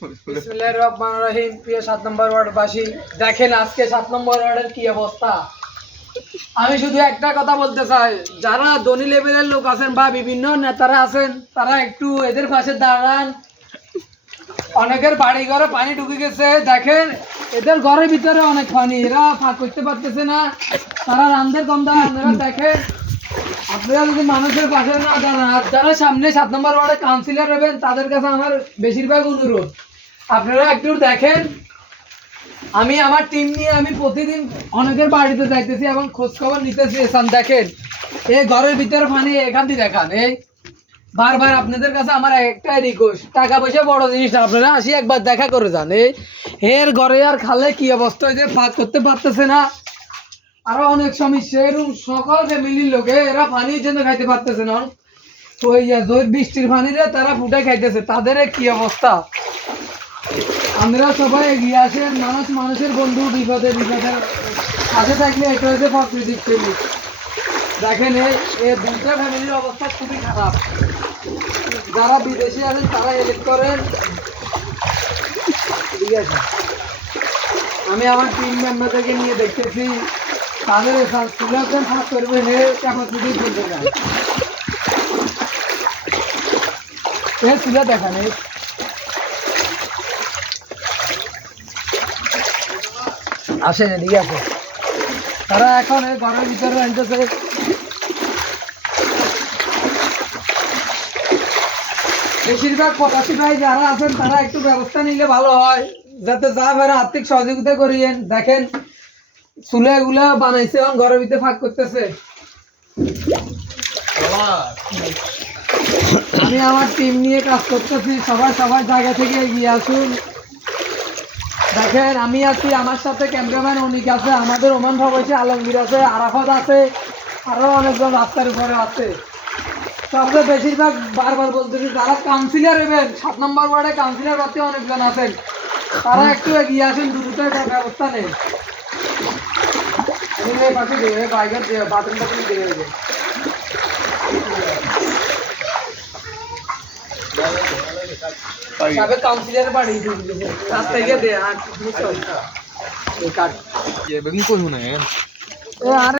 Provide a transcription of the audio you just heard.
বিসমিল্লাহির রহমানির রহিম। প্রিয় 7 নম্বর ওয়ার্ডবাসী, দেখেন আজকে 7 নম্বর ওয়ার্ডের কি অবস্থা। আমি শুধু একটা কথা বলতে চাই, যারা ধনী লেভেলের লোক আছেন বা বিভিন্ন নেতারা আছেন, তারা একটু এদের পাশে দাঁড়ান। অনেকের বাড়ি ঘরে পানি ঢুকে গেছে, দেখেন এদের ঘরের ভিতরে অনেক পানি, এরা ফাঁক করতে পারতেছে না, তারা রান্দের কম দাঁড়ান। আপনারা দেখেন, আপনারা যদি মানুষের পাশে না দাঁড়ান, যারা সামনে 7 নম্বর ওয়ার্ডে কাউন্সিলর হবেন, তাদের কাছে আমার বেশিরভাগ অনুরোধ, আপনারা একটু দেখেন। আমি আমার টিম নিয়ে আমি প্রতিদিন অনেকের বাড়িতে যাইতেছি এবং খোঁজ খবর নিতেছি। দেখেন এই ঘরের ভিতরে পানি, এখান দিয়ে দেখান। এই বারবার আপনাদের কাছে আমার একটাই রিকোয়েস্ট, টাকা পয়সা বড় জিনিস না, আপনারা আসি একবার দেখা করে যান। এর ঘরে আর খালে কি অবস্থা হয়েছে, ফাঁক করতে পারতেছে না, আরো অনেক সমস্যা। এরকম সকল ফ্যামিলির লোকে এরা পানির জন্য খাইতে পারতেছে না, ওই বৃষ্টির পানিরে তারা ফুটাই খাইতেছে, তাদের কি অবস্থা। আমরা সবাই এগিয়ে আসেন, মানুষের বন্ধু, বিপদে বিপদের কাছে থাকলে এটা হচ্ছে প্রকৃতিক ফ্যামিলি। দেখেন এই দুইটা ফ্যামিলির অবস্থা খুবই খারাপ। যারা বিদেশে আছেন তারা এডিট করেন, ঠিক আছে। আমি আমার টিম মেম্বারদেরকে নিয়ে দেখতেছি, তাদের সিলেকশন ফাঁস করবে, ক্যাপাসিটি বলতে যায় এ তুলে দেখান। আসে এদিকে আছে, তারা এখন এই ঘরের ভিতরে আনতেছে। বেশিরভাগ প্রবাসী ভাই যারা আছেন তারা একটু ব্যবস্থা নিলে ভালো হয়, যাতে যা পারে আর্থিক সহযোগিতা করিয়েন। দেখেন চুলা এগুলা বানাইছে, এখন ঘরের ভিতরে ফাঁক করতেছে। আমি আমার টিম নিয়ে কাজ করতেছি, সবাই জায়গা থেকে এগিয়ে আসুন। দেখেন আমি আছি, আমার সাথে ক্যামেরাম্যান অনিক আছে, আমাদের ওমান প্রবাসী আলমগীর আছে, আরাফাত আছে, আরো অনেকজন রাস্তার উপরে আছে। সবচেয়ে বেশিরভাগ বারবার বলতেছি, যারা কাউন্সিলর হবেন, 7 নম্বর ওয়ার্ডে কাউন্সিলর প্রার্থী অনেকজন আছেন, তারা একটু এগিয়ে আসেন, দ্রুত ব্যবস্থা নেই। কাউন্সিলর বাড়ি রাস্তায় গিয়ে দে আর